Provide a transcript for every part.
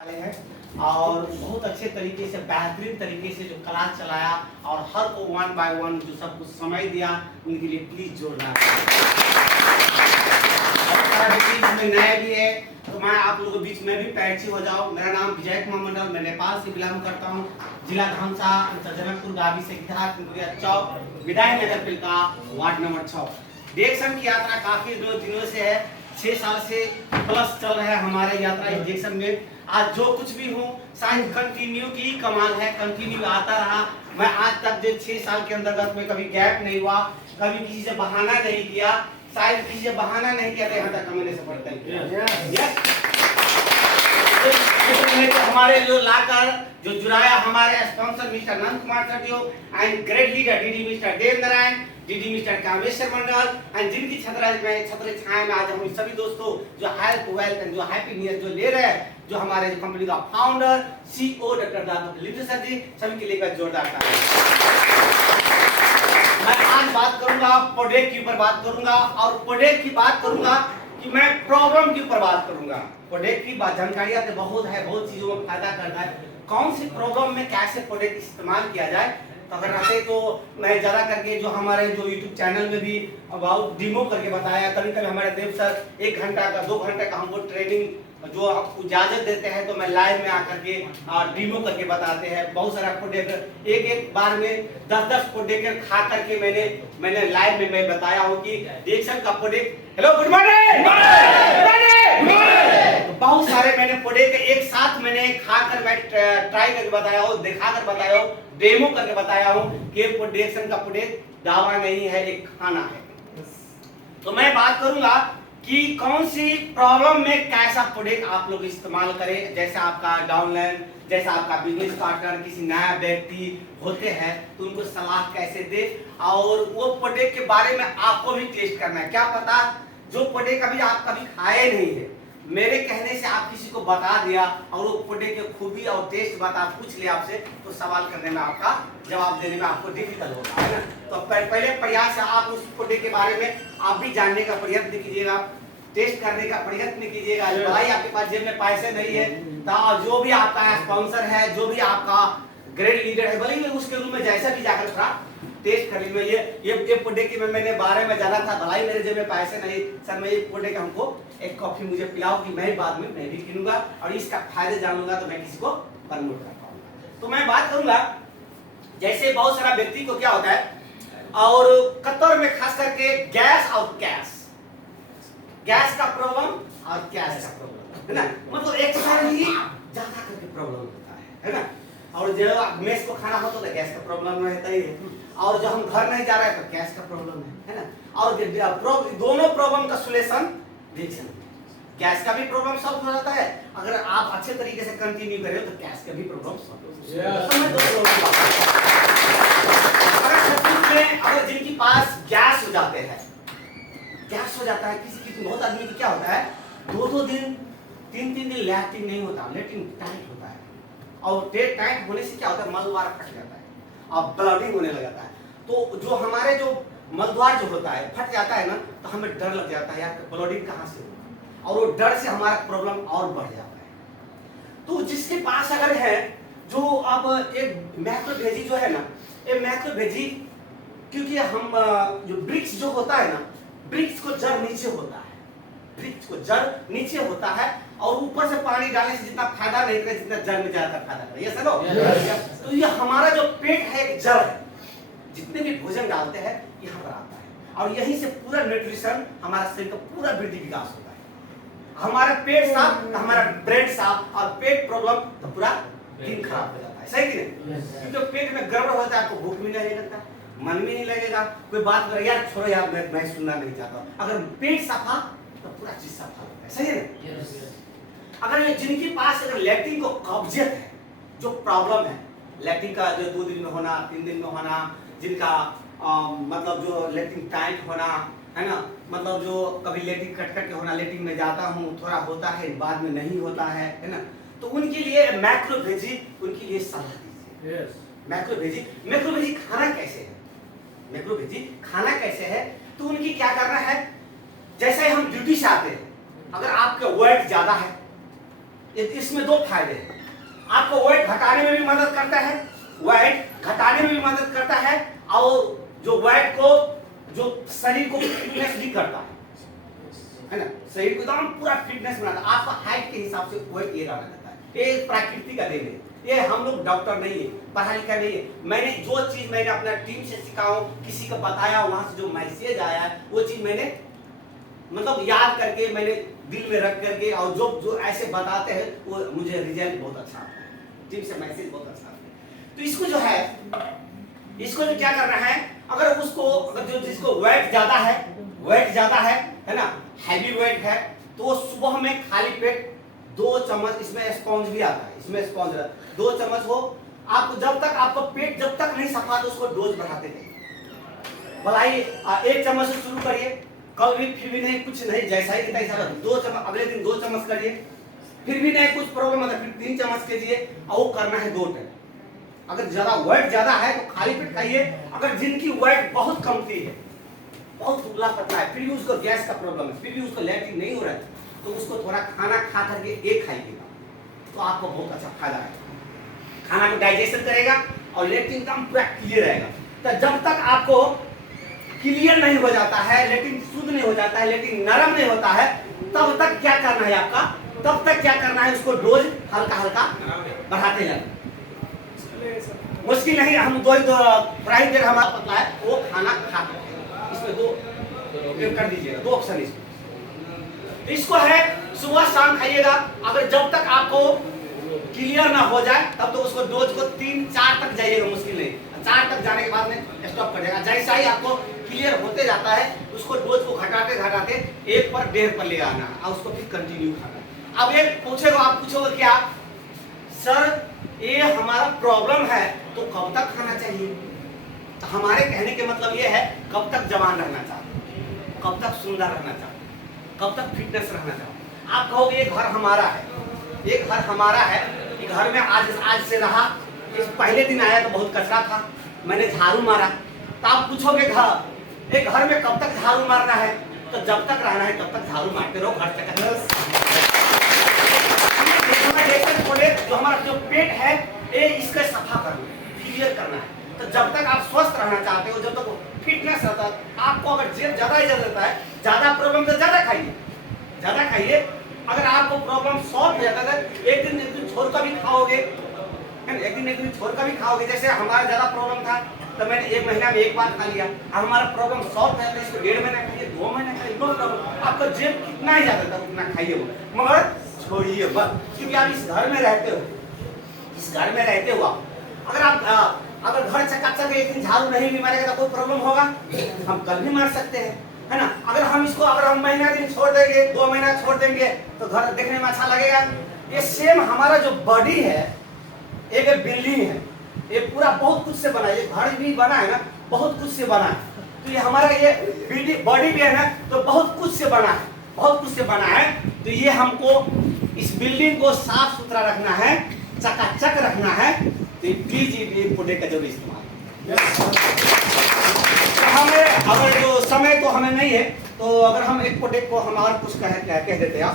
वाले हैं और बहुत अच्छे तरीके से बेहतरीन तरीके से जो क्लास चलाया और हर को वन बाय वन जो सब कुछ समय दिया उनके लिए प्लीज जोरदार। में नए भी है तो मैं आप लोगों के बीच में भी पैरछी हो जाऊं। मेरा नाम विजय कुमार मंडल, मैं नेपाल से बिलोंग करता हूं, जिला धमसा, जनकपुर गावी से चौक, विदाई नगर पिलका, वार्ड नंबर 6। डिएक्शन की यात्रा काफी दिनों से है, 6 साल से प्लस चल रहा है हमारा यात्रा इस डिएक्शन में। आज जो कुछ भी हूँ शायद कंटिन्यू की कमाल है, कंटिन्यू आता रहा। मैं आज तक जो 6 साल के अंतर्गत में कभी गैप नहीं हुआ, कभी किसी से बहाना नहीं किया, शायद किसी से बहाना नहीं किया यहाँ तक मैंने सफर किया। हमारे जो लाकर जो जुड़ाया हमारे sponsor mister Nand Kumar sir and great leader DD mister Dev Narayan, DD mister Kameshwar Mandal and जिनकी छत्र छाया में आज हम सभी दोस्तों जो हेल्थ वेल्थ एंड जो हैप्पीनेस जो ले रहे हैं, जो हमारे जो कंपनी का फाउंडर सीईओ डॉक्टर दादू लिंग सर जी, सभी के लिए जोरदार तालियां। मैं आज बात करूंगा प्रोडक्ट के ऊपर बात करूंगा और प्रोडक्ट की बात करूंगा कि मैं प्रॉब्लम के ऊपर बात करूंगा। प्रोडक्ट की जानकारियां तो बहुत है, बहुत चीजों में फायदा करता है, कौन सी प्रॉब्लम में कैसे प्रोडक्ट इस्तेमाल किया जाए। तो अगर रहते तो मैं ज़्यादा करके जो हमारे जो यूट्यूब चैनल में भी बहुत डिमो करके बताया, कभी कभी हमारे देव सर 1 घंटा का 2 घंटे का हमको ट्रेनिंग जो आपको इजाजत देते हैं तो मैं लाइव में आकर के डिमो करके बताते हैं। बहुत सारा प्रोडक्ट एक बार में 10 प्रोडक्ट खा करके मैंने लाइव में मैं बताया हूँ कि डिएक्शन का प्रोडक्ट। Hello good morning. बहुत सारे मैंने प्रोडक्ट एक साथ मैंने खाकर मैं ट्राई करके बताया हूँ, दिखाकर बताया हूँ, डेमो करके बताया हूँ कि डिएक्शन का प्रोडक्ट दवा नहीं है, एक खाना है। तो मैं बात करूंगा कि कौन सी प्रॉब्लम में कैसा प्रोडक्ट आप लोग इस्तेमाल करें। जैसे आपका डाउनलाइन, जैसा आपका बिजनेस पार्टनर किसी नया व्यक्ति होते हैं तो उनको सलाह कैसे दे, और वो प्रोडक्ट के बारे में आपको भी टेस्ट करना है। क्या पता जो प्रोडक्ट अभी आप कभी खाए नहीं है, मेरे कहने से आप किसी को बता दिया और वो प्रोडक्ट की खूबी और टेस्ट बात आप पूछ लिया आपसे, तो सवाल करने में आपका जवाब देने में आपको डिफिकल्ट होगा, है ना। तो पहले प्रयास से आप उस प्रोडक्ट के बारे में आप भी जानने का प्रयत्न कीजिएगा, टेस्ट करने का प्रयत्न कीजिएगा। भाई आपके पास जेब में पैसे नहीं है तो जो भी आपका स्पॉन्सर है, जो भी आपका ग्रेट लीडर है, भले ही उसके रूम में जैसा भी जाकर थोड़ा टेस्ट कर लीजिए। ये प्रोडक्ट में मैंने बारे में जाना था, भलाई मेरे जेब में पैसे नहीं सर, मैं ये प्रोडक्ट हमको एक कॉफी मुझे पिलाओ कि मैं बाद में मैं भी पीऊंगा और इसका फायदे जान लूंगा तो मैं किसी को प्रमोट कर पाऊंगा। तो मैं बात करूंगा जैसे बहुत सारा व्यक्ति को क्या होता है, और कतर में खास करके गैस और गैस का प्रॉब्लम और गैस का प्रॉब्लम, है ना। मतलब एक साथ ही ज्यादा करके प्रॉब्लम होता है ना। और जब मेस को खाना हो तो गैस का प्रॉब्लम रहता ही है, और जब हम घर नहीं जा रहे हैं तो गैस का प्रॉब्लम है ना। और दोनों प्रॉब्लम का सोल्यूशन डिएक्शन, गैस का भी प्रॉब्लम सॉल्व हो जाता है अगर आप अच्छे तरीके से कंटिन्यू करें तो गैस का भी प्रॉब्लम सॉल्व हो जाता है। अगर जिनके पास गैस हो जाते हैं, गैस हो जाता है, किसी बहुत आदमी को क्या होता है 2-2 दिन 3-3 दिन लैट्रिन नहीं होता, लैट्रिन टाइट होता है, और टाइट होने से क्या होता है मलद्वार फट जाता है और ब्लडिंग होने लग जाता है। तो जो हमारे जो मलद्वार जो होता है फट जाता है ना, तो हमें डर लग जाता है यार ब्लडिंग कहाँ से होगा, और वो डर से हमारा प्रॉब्लम और बढ़ जाता है। तो जिसके पास अगर है जो अब एक मैक्रोवेजी जो है ना, ये मैक्रोवेजी, क्योंकि हम जो ब्रिक्स जो होता है ना, ब्रिक्स को जड़ नीचे होता है, ब्रिक्स को जड़ नीचे होता है, और ऊपर से पानी डालने से जितना फायदा नहीं करे जितना जड़ में ज्यादा फायदा करे, ये समझो। तो ये हमारा जो पेट है एक जड़ है, जितने भी भोजन डालते हैं यहाँ पर आता है, और यहीं से पूरा न्यूट्रिशन हमारा शरीर का पूरा वृद्धि विकास होता है। हमारा पेट साफ तो हमारा ब्रेन साफ, और पेट प्रॉब्लम तो पूरा दिन खराब हो जाता है, सही कि नहीं। क्योंकि पेट में गड़बड़ होता है, आपको भूख भी नहीं लगता, मन में नहीं लगेगा, कोई बात करे यार छोड़ो यार मैं सुनना नहीं चाहता। अगर पेट साफा तो पूरा चीज साफा होता है, सही है ना। अगर जिनके पास अगर लैट्रिन को कब्जियत है, जो प्रॉब्लम है लैट्रिन का, जो 2 दिन में होना 3 दिन में होना, जिनका मतलब जो लैट्रिन टाइट होना, है ना, मतलब जो कभी लैट्रिन कट के होना, लैट्रिन में जाता हूँ थोड़ा होता है बाद में नहीं होता है ना, तो उनके लिए मैक्रोवेजी उनके लिए सलाह दीजिए। मैक्रोवेजी खाना कैसे है, मैक्रोवेजी खाना कैसे है, तो उनकी क्या करना है, जैसे हम ड्यूटी से आते हैं, अगर आपका वेट ज्यादा है इसमें दो फायदे हैं। आपको वेट घटाने में भी मदद करता है, वेट घटाने में भी मदद करता है, और जो वेट को, जो शरीर को फिटनेस भी करता है ना, शरीर को एकदम पूरा फिटनेस बनाता है। आपका हाइट के हिसाब से वेट ये रहना चाहता है। ये प्रकृति का देन है, ये हम लोग डॉक्टर नहीं है, पढ़ा लिखा नहीं है। मैंने जो चीज मैंने अपना टीम से सीखा हूँ, किसी को बताया, वहां से जो मैसेज आया है वो चीज मैंने मतलब याद करके, मैंने दिल में रख करके, और जो जो ऐसे बताते हैं वो मुझे रिजल्ट बहुत अच्छा आता है, टीम से मैसेज बहुत अच्छा आता है। तो इसको जो है, इसको जो क्या करना है, अगर उसको, अगर जो जिसको वेट ज्यादा है, वेट ज्यादा है ना, हैवी वेट है, तो सुबह में खाली पेट 2 चम्मच, इसमें स्पॉन्ज भी आता है, इसमें स्पॉन्ज 2 चम्मच हो। आपको जब तक आपका पेट जब तक नहीं सफा तो उसको डोज बढ़ाते जाइए। बढ़ाइए, 1 चम्मच से शुरू करिए, कल भी फिर भी नहीं, कुछ नहीं, जैसा ही तैसा 2 चम्मच, अगले दिन 2 चम्मच करिए, फिर भी नहीं कुछ प्रॉब्लम आता फिर 3 चम्मच कीजिए, और वो करना है 2 टाइम। अगर ज्यादा वेट ज्यादा है तो खाली पेट खाइए। अगर जिनकी वेट बहुत कमती है, बहुत दुबला पतला है, फिर भी उसको गैस का प्रॉब्लम है, फिर भी उसको लैट्रिन नहीं हो रहा है, तो उसको थोड़ा खाना खा करके एक खाइएगा, तो आपको बहुत अच्छा फायदा है। खाना को डाइजेशन करेगा और लैट्रिन एकदम पूरा क्लियर रहेगा। तो जब तक आपको क्लियर नहीं हो जाता है, लेकिन शुद्ध नहीं हो जाता है, लेकिन नरम नहीं होता है, तब तक क्या करना है आपका, तब तक क्या करना है, उसको डोज हल्का हल्का बढ़ाते जाना। मुश्किल नहीं, हम 2 फ्राई देर हमारा पतला है, वो खाना खा इसमें 2 कर दीजिएगा, 2 ऑप्शन इसको है, सुबह शाम खाइएगा। अगर जब तक आपको क्लियर ना हो जाए तब तो उसको डोज को 3-4 तक जाइएगा, मुश्किल नहीं, 4 तक जाने के बाद में स्टॉप कर देगा। जैसा ही आपको क्लियर होते जाता है, उसको डोज को घटाते घटाते 1 पर 1.5 पर ले आना और उसको फिर कंटिन्यू खाना। अब एक पूछेगा, आप पूछोगे क्या सर ये हमारा प्रॉब्लम है तो कब तक खाना चाहिए? तो हमारे कहने के मतलब ये है, कब तक जवान रहना चाहते, कब तक सुंदर रहना चाहते, कब तक फिटनेस रहना चाहते। आप कहोगे ये घर हमारा है, ये घर हमारा है, ये घर में आज से रहा, इस पहले दिन आया तो बहुत कचरा था, मैंने झाड़ू मारा। तो आप पूछोगे एक घर में कब तक झाड़ू मारना है? तो जब तक रहना है तब तक झाड़ू मारते रहो, घर तक। जो हमारा जो पेट है, ये इसका सफा करना है, क्लियर करना है। तो जब तक आप स्वस्थ रहना चाहते हो, जब तक फिटनेस रहता है, आपको अगर जेब ज्यादा ही रहता है, ज्यादा प्रॉब्लम तो ज्यादा खाइए, ज्यादा खाइए। अगर आपको प्रॉब्लम सॉल्व हो जाता है, एक दिन छोड़ कर भी खाओगे, एक दिन छोड़ कर भी खाओगे। जैसे हमारा ज्यादा प्रॉब्लम था तो मैंने 1 महीना में 1 बार खा लिया, अब हमारा प्रॉब्लम सॉल्व हो जाता है, इसको 1.5 महीना खाइए, 2 महीना खाइए, नो प्रॉब्लम। आपका जेब कितना ही ज्यादा था उतना खाइए, मगर छोड़िए बस, क्योंकि आप इस घर में रहते हो, इस घर में रहते हो आप। अगर आप अगर घर चकाचक एक दिन झाड़ू नहीं भी मारेगा तो कोई प्रॉब्लम होगा? हम कल भी मार सकते हैं, है ना। अगर हम इसको, अगर हम महीना दिन छोड़ देंगे, 2 महीना छोड़ देंगे तो घर देखने में अच्छा लगेगा। ये सेम हमारा जो बॉडी है, एक बिल्डिंग है, ये पूरा बहुत कुछ से बना है, ये घर भी बना है ना, बहुत कुछ से बना है। तो ये हमारा ये बॉडी भी है ना, तो बहुत कुछ से बना है, बहुत कुछ से बना है। तो ये हमको इस बिल्डिंग को साफ सुथरा रखना है, चकाचक रखना है, तो प्लीज ये प्रोडक्ट का जरूर इस्तेमाल। तो हमें अगर जो समय तो हमें नहीं है, तो अगर हम एक प्रोडक्ट को हम और कुछ कह देते हैं,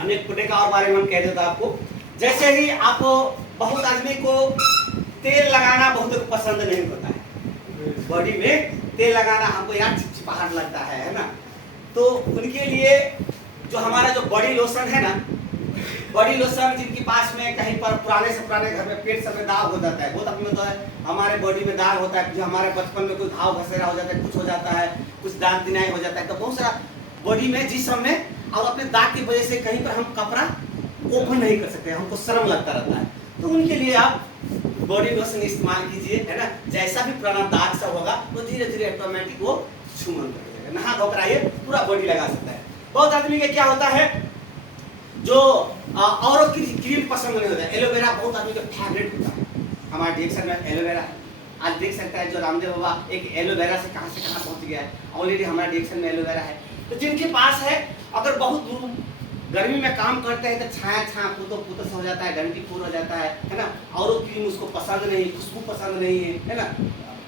हम एक प्रोडक्ट और बारे में हम कह देते आपको। जैसे ही आपको, बहुत आदमी को तेल लगाना बहुत पसंद नहीं होता है, बॉडी में तेल लगाना हमको यार चिपचिपाहट लगता है ना। तो उनके लिए जो हमारा जो बॉडी लोशन है ना, बॉडी लोशन जिनके पास में कहीं पर पुराने से पुराने घर में पेट सब में दाग हो जाता है, बहुत अपने तो है, हमारे बॉडी में दाग होता है, जो हमारे बचपन में कोई घाव घसेरा हो जाता है, कुछ हो जाता है, कुछ दाग दिनाई हो जाता है, तो बहुत सारा बॉडी में जिस्म में, और अपने दाग की वजह से कहीं पर हम कपड़ा ओपन नहीं कर सकते, हमको शर्म लगता रहता है। तो उनके लिए आप बॉडी लोशन इस्तेमाल कीजिए, है ना। जैसा भी पुराना दाग सब होगा वो धीरे धीरे ऑटोमेटिक वो छूमन कर देगा, नहा धो कराइए, पूरा बॉडी लगा सकता है। बहुत आदमी के क्या होता है, जो औरों की क्रीम पसंद नहीं होता है, एलोवेरा बहुत आदमी का फेवरेट होता है। हमारे डिएक्शन में एलोवेरा है, आज देख सकता है जो रामदेव बाबा एक एलोवेरा से कहां पहुंच गया है, ऑलरेडी हमारे डिएक्शन में एलोवेरा है। तो जिनके पास है, अगर बहुत दूर गर्मी में काम करते हैं तो छाया पुतो हो जाता है, घंटीपुर हो जाता है ना, और क्रीम उसको पसंद नहीं, खुशबू पसंद नहीं है ना,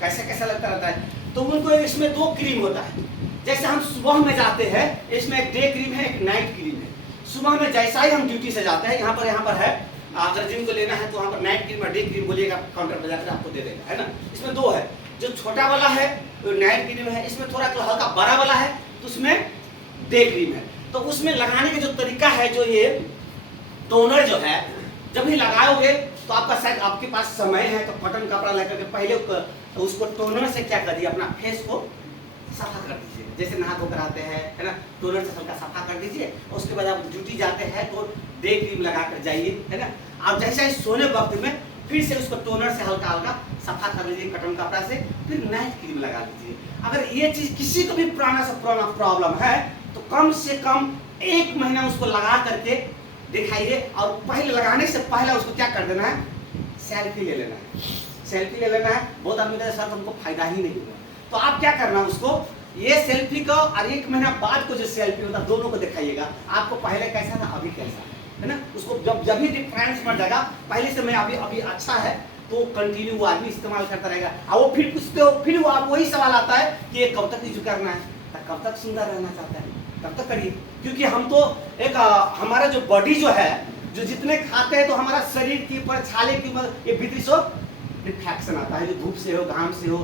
कैसा लगता रहता है। तो उनको इसमें 2 क्रीम होता है। जैसे हम सुबह में जाते हैं, इसमें एक डे क्रीम है, एक नाइट क्रीम है। सुबह में जैसा ही हम ड्यूटी से जाते हैं, यहाँ पर है, अगर जिनको लेना है तो वहाँ पर नाइट क्रीम और डे क्रीम बोलिएगा, काउंटर पर जाकर आपको दे देगा, है ना। इसमें दो है, जो छोटा वाला है तो नाइट क्रीम है, इसमें थोड़ा तो हल्का बड़ा वाला है तो उसमें डे क्रीम है। तो उसमें लगाने का जो तरीका है, जो ये टोनर जो है जब भी लगाओगे तो आपका शायद आपके पास समय है तो कॉटन कपड़ा लेकर के पहले उसको टोनर से क्या करिए, अपना फेस को सफा कर दीजिए, जैसे नहा धोकर आते हैं, है ना, टोनर से हल्का सफा कर दीजिए। उसके बाद आप ड्यूटी जाते हैं तो डे क्रीम लगा कर जाइए, है ना। आप जैसे ही सोने वक्त में फिर से उसको टोनर से हल्का हल्का सफा कर लीजिए कॉटन कपड़ा से, फिर नाइट क्रीम लगा लीजिए। अगर ये चीज किसी को भी पुराना से पुराना प्रॉब्लम है तो कम से कम 1 महीना उसको लगा करके दिखाइए, और पहले लगाने से पहले उसको क्या कर देना है, सेल्फी ले लेना है, सेल्फी ले लेना है। बहुत आदमी कहते हैं सर हमको फायदा ही नहीं हुआ, तो आप क्या करना, उसको ये सेल्फी को और 1 महीना बाद को जो सेल्फी होता है दोनों को दिखाइएगा, आपको पहले कैसा था अभी कैसा है ना। उसको जब भी डिफरेंस बढ़ जाएगा, पहले से मैं अभी अच्छा है तो कंटिन्यू वो आदमी इस्तेमाल करता रहेगा, और वो फिर पूछते हो, फिर वो आप वही सवाल आता है कि ये कब तक यूज करना है, कब तक सुंदर रहना चाहता है, तब तक करिए। क्योंकि हम तो एक हमारा जो बॉडी जो है, जो जितने खाते हैं तो हमारा शरीर के ऊपर छाले के ऊपर ये भीतरी से रिफ्लेक्शन आता है, जो धूप से हो, घाम से हो,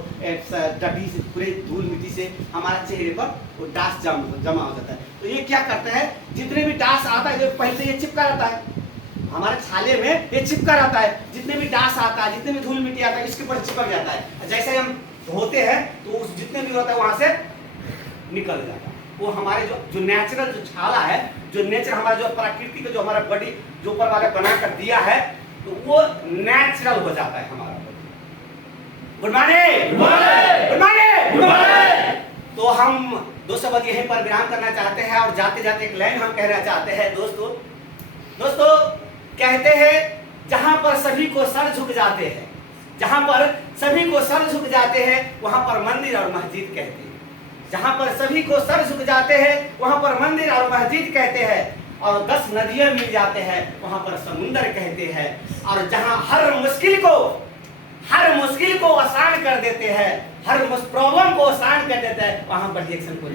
डटी से, पूरे धूल मिट्टी से हमारा चेहरे पर वो डास जमा हो जाता है। तो ये क्या करता है, जितने भी डास आता है, जो पहले से ये चिपका रहता है हमारे छाले में, ये चिपका रहता है, जितने भी डास आता है, जितने भी धूल मिट्टी आता है, इसके ऊपर चिपक जाता है। जैसे हम धोते हैं तो उस जितने भी होता है वहां से निकल जाता है। वो हमारे जो नेचुरल जो छाला है, जो नेचर हमारा जो प्रकृति का जो हमारा बॉडी जो ऊपर वाले बना कर दिया है, तो वो नेचुरल हो जाता है हमारा body. Good morning, good morning, good morning. तो हम 2 शब्द यहीं पर विराम करना चाहते हैं, और जाते जाते एक लाइन हम कहना चाहते हैं। दोस्तों कहते हैं जहां पर सभी को सर झुक जाते हैं, जहां पर सभी को सर झुक जाते हैं वहां पर मंदिर और मस्जिद कहते हैं। जहां पर सभी को सर झुक जाते हैं वहां पर मंदिर और मस्जिद कहते हैं, और 10 नदियां मिल जाते हैं वहां पर समुंदर कहते हैं। और जहां हर मुश्किल को आसान कर देते हैं, हर प्रॉब्लम को आसान कर देते हैं, वहां पर रिएक्शन को